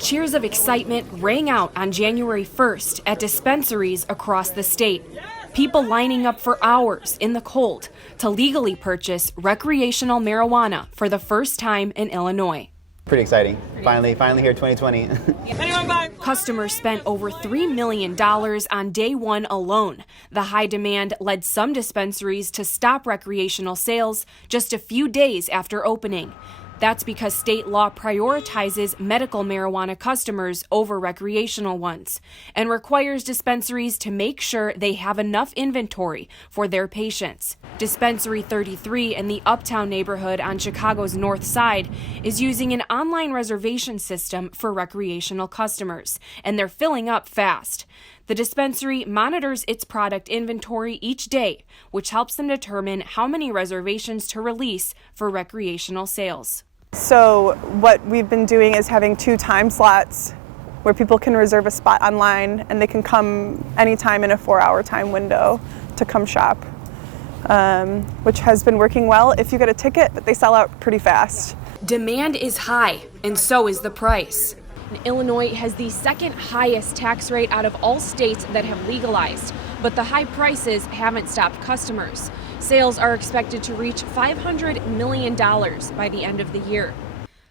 Cheers of excitement rang out on January 1st at dispensaries across the state. People lining up for hours in the cold to legally purchase recreational marijuana for the first time in Illinois. Pretty exciting. Finally here 2020. Customers spent over $3 million on day one alone. The high demand led some dispensaries to stop recreational sales just a few days after opening. That's because state law prioritizes medical marijuana customers over recreational ones and requires dispensaries to make sure they have enough inventory for their patients. Dispensary 33 in the Uptown neighborhood on Chicago's North Side is using an online reservation system for recreational customers, and they're filling up fast. The dispensary monitors its product inventory each day, which helps them determine how many reservations to release for recreational sales. So what we've been doing is having 2 time slots where people can reserve a spot online and they can come anytime in a 4-hour time window to come shop, which has been working well. If you get a ticket, they sell out pretty fast. Demand is high, and so is the price. Illinois has the second highest tax rate out of all states that have legalized, but the high prices haven't stopped customers. Sales are expected to reach $500 million by the end of the year.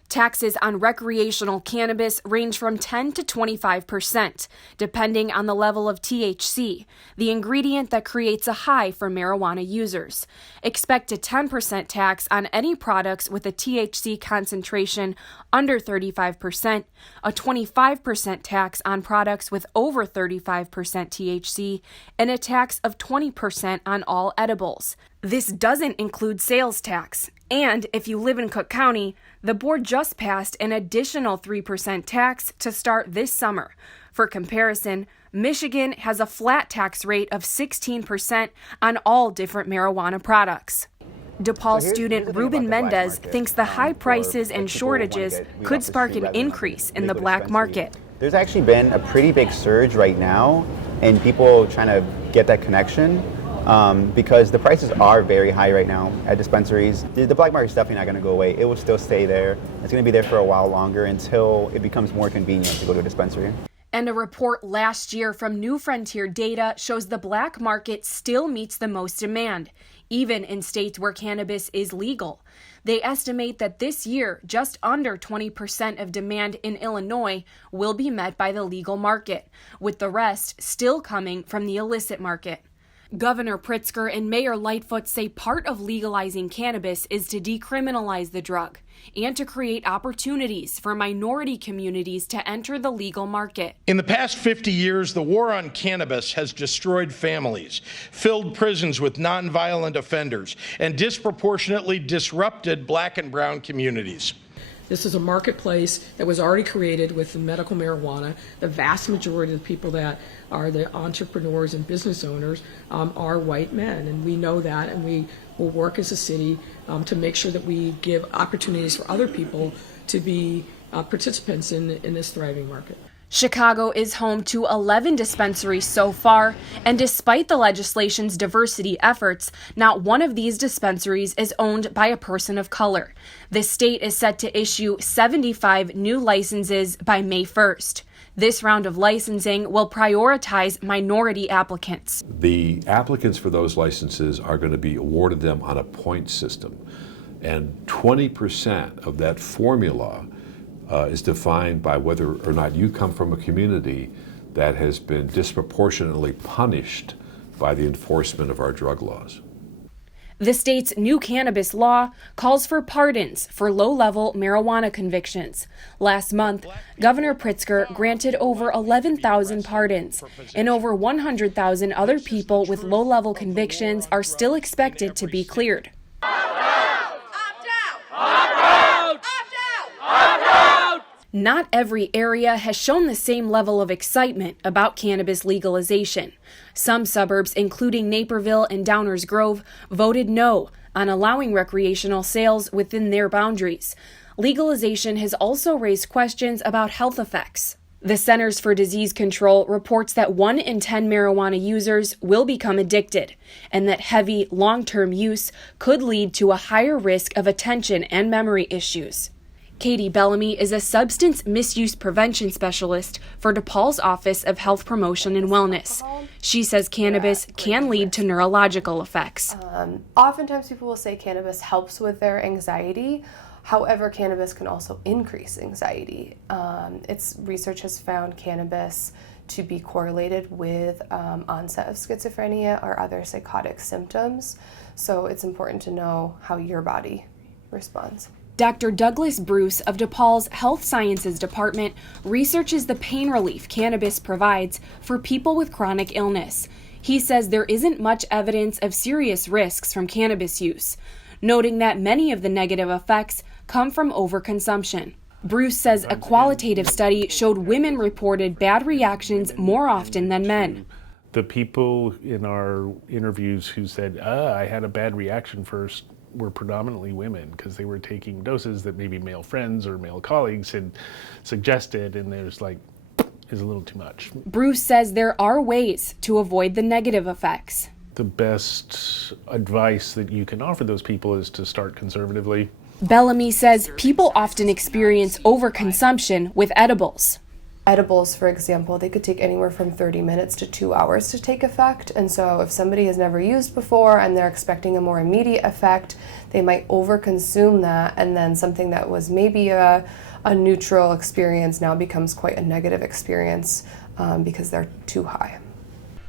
Taxes on recreational cannabis range from 10 to 25%, depending on the level of THC, the ingredient that creates a high for marijuana users. Expect a 10% tax on any products with a THC concentration under 35%, a 25% tax on products with over 35% THC, and a tax of 20% on all edibles. This doesn't include sales tax. And if you live in Cook County, the board just passed an additional 3% tax to start this summer. For comparison, Michigan has a flat tax rate of 16% on all different marijuana products. DePaul student Ruben Mendez thinks the high prices and shortages could spark an increase in the black market. There's actually been a pretty big surge right now in people trying to get that connection. Because the prices are very high right now at dispensaries. The black market is definitely not going to go away. It will still stay there. It's going to be there for a while longer until it becomes more convenient to go to a dispensary. And a report last year from New Frontier Data shows the black market still meets the most demand, even in states where cannabis is legal. They estimate that this year, just under 20% of demand in Illinois will be met by the legal market, with the rest still coming from the illicit market. Governor Pritzker and Mayor Lightfoot say part of legalizing cannabis is to decriminalize the drug and to create opportunities for minority communities to enter the legal market. In the past 50 years, the war on cannabis has destroyed families, filled prisons with nonviolent offenders, and disproportionately disrupted black and brown communities. This is a marketplace that was already created with the medical marijuana. The vast majority of the people that are the entrepreneurs and business owners are white men, and we know that, and we will work as a city to make sure that we give opportunities for other people to be participants in this thriving market. Chicago is home to 11 dispensaries so far, and despite the legislation's diversity efforts, not one of these dispensaries is owned by a person of color. The state is set to issue 75 new licenses by May 1st. This round of licensing will prioritize minority applicants. The applicants for those licenses are going to be awarded them on a point system, and 20% of that formula is defined by whether or not you come from a community that has been disproportionately punished by the enforcement of our drug laws. The state's new cannabis law calls for pardons for low-level marijuana convictions. Last month, Governor Pritzker granted over 11,000 pardons, and over 100,000 other people with low-level convictions are still expected to be cleared. Not every area has shown the same level of excitement about cannabis legalization. Some suburbs, including Naperville and Downers Grove, voted no on allowing recreational sales within their boundaries. Legalization has also raised questions about health effects. The Centers for Disease Control reports that 1 in 10 marijuana users will become addicted, and that heavy, long-term use could lead to a higher risk of attention and memory issues. Katie Bellamy is a substance misuse prevention specialist for DePaul's Office of Health Promotion and Wellness. She says cannabis can lead to neurological effects. Oftentimes people will say cannabis helps with their anxiety. However, cannabis can also increase anxiety. Research has found cannabis to be correlated with onset of schizophrenia or other psychotic symptoms. So it's important to know how your body responds. Dr. Douglas Bruce of DePaul's Health Sciences Department researches the pain relief cannabis provides for people with chronic illness. He says there isn't much evidence of serious risks from cannabis use, noting that many of the negative effects come from overconsumption. Bruce says a qualitative study showed women reported bad reactions more often than men. The people in our interviews who said, I had a bad reaction first, were predominantly women because they were taking doses that maybe male friends or male colleagues had suggested, and there's is a little too much. Bruce says there are ways to avoid the negative effects. The best advice that you can offer those people is to start conservatively. Bellamy says people often experience overconsumption with edibles. Edibles, for example, they could take anywhere from 30 minutes to 2 hours to take effect. And so if somebody has never used before and they're expecting a more immediate effect, they might overconsume that, and then something that was maybe a neutral experience now becomes quite a negative experience because they're too high.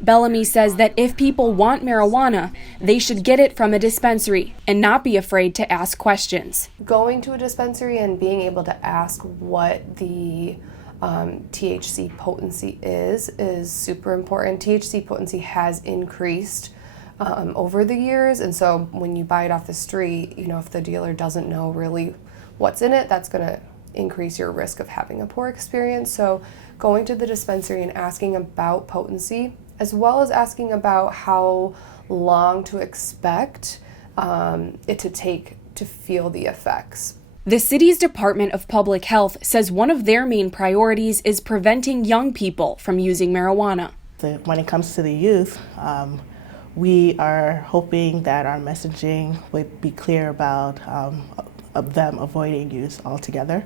Bellamy says that if people want marijuana, they should get it from a dispensary and not be afraid to ask questions. Going to a dispensary and being able to ask what the THC potency is super important. THC potency has increased over the years, and so when you buy it off the street, if the dealer doesn't know really what's in it, that's going to increase your risk of having a poor experience. So going to the dispensary and asking about potency, as well as asking about how long to expect it to take to feel the effects. The city's Department of Public Health says one of their main priorities is preventing young people from using marijuana. When it comes to the youth, we are hoping that our messaging would be clear about them avoiding use altogether,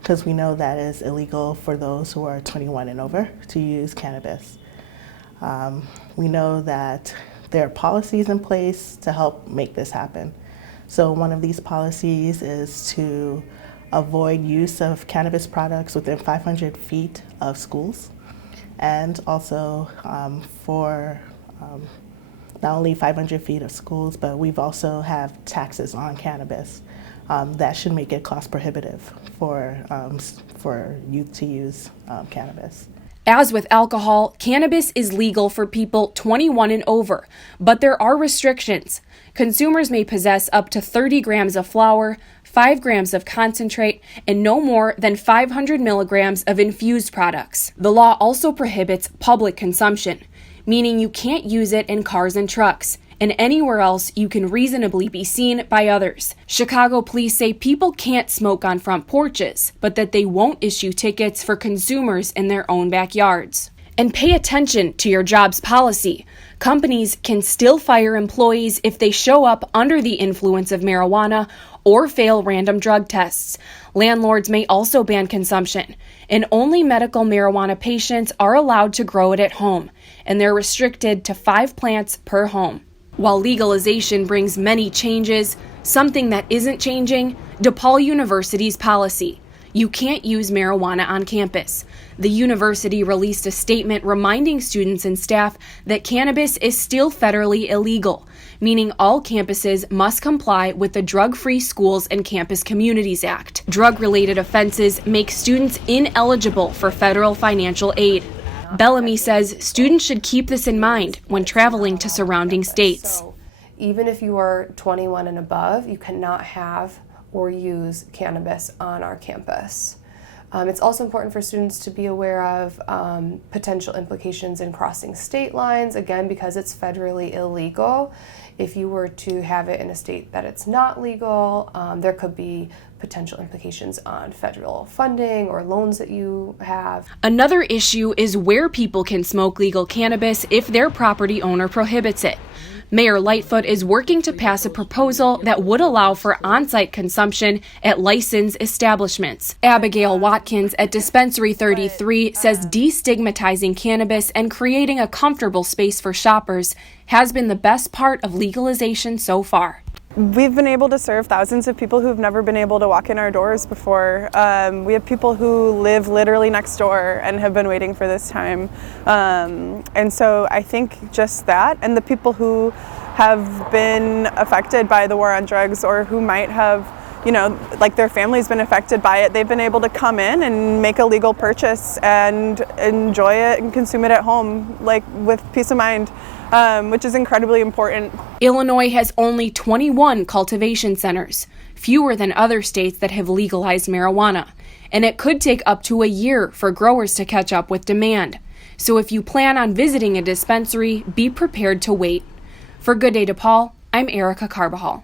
because we know that is illegal for those who are 21 and over to use cannabis. We know that there are policies in place to help make this happen. So one of these policies is to avoid use of cannabis products within 500 feet of schools, and also for not only 500 feet of schools, but we've also have taxes on cannabis that should make it cost prohibitive for youth to use cannabis. As with alcohol, cannabis is legal for people 21 and over, but there are restrictions. Consumers may possess up to 30 grams of flower, 5 grams of concentrate, and no more than 500 milligrams of infused products. The law also prohibits public consumption, meaning you can't use it in cars and trucks, and anywhere else you can reasonably be seen by others. Chicago police say people can't smoke on front porches, but that they won't issue tickets for consumers in their own backyards. And pay attention to your job's policy. Companies can still fire employees if they show up under the influence of marijuana or fail random drug tests. Landlords may also ban consumption, and only medical marijuana patients are allowed to grow it at home, and they're restricted to 5 plants per home. While legalization brings many changes, something that isn't changing, DePaul University's policy. You can't use marijuana on campus. The university released a statement reminding students and staff that cannabis is still federally illegal, meaning all campuses must comply with the Drug-Free Schools and Campus Communities Act. Drug-related offenses make students ineligible for federal financial aid. Bellamy says students should keep this in mind when traveling to surrounding states. So even if you are 21 and above, you cannot have or use cannabis on our campus. It's also important for students to be aware of potential implications in crossing state lines, again, because it's federally illegal. If you were to have it in a state that it's not legal, there could be potential implications on federal funding or loans that you have. Another issue is where people can smoke legal cannabis if their property owner prohibits it. Mayor Lightfoot is working to pass a proposal that would allow for on-site consumption at licensed establishments. Abigail Watkins at Dispensary 33 says destigmatizing cannabis and creating a comfortable space for shoppers has been the best part of legalization so far. We've been able to serve thousands of people who've never been able to walk in our doors before. We have people who live literally next door and have been waiting for this time. And so I think just that, and the people who have been affected by the war on drugs or who might have, you know, like their family's been affected by it, they've been able to come in and make a legal purchase and enjoy it and consume it at home, like with peace of mind, which is incredibly important. Illinois has only 21 cultivation centers, fewer than other states that have legalized marijuana, and it could take up to a year for growers to catch up with demand. So if you plan on visiting a dispensary, be prepared to wait. For Good Day DePaul, I'm Erica Carbajal.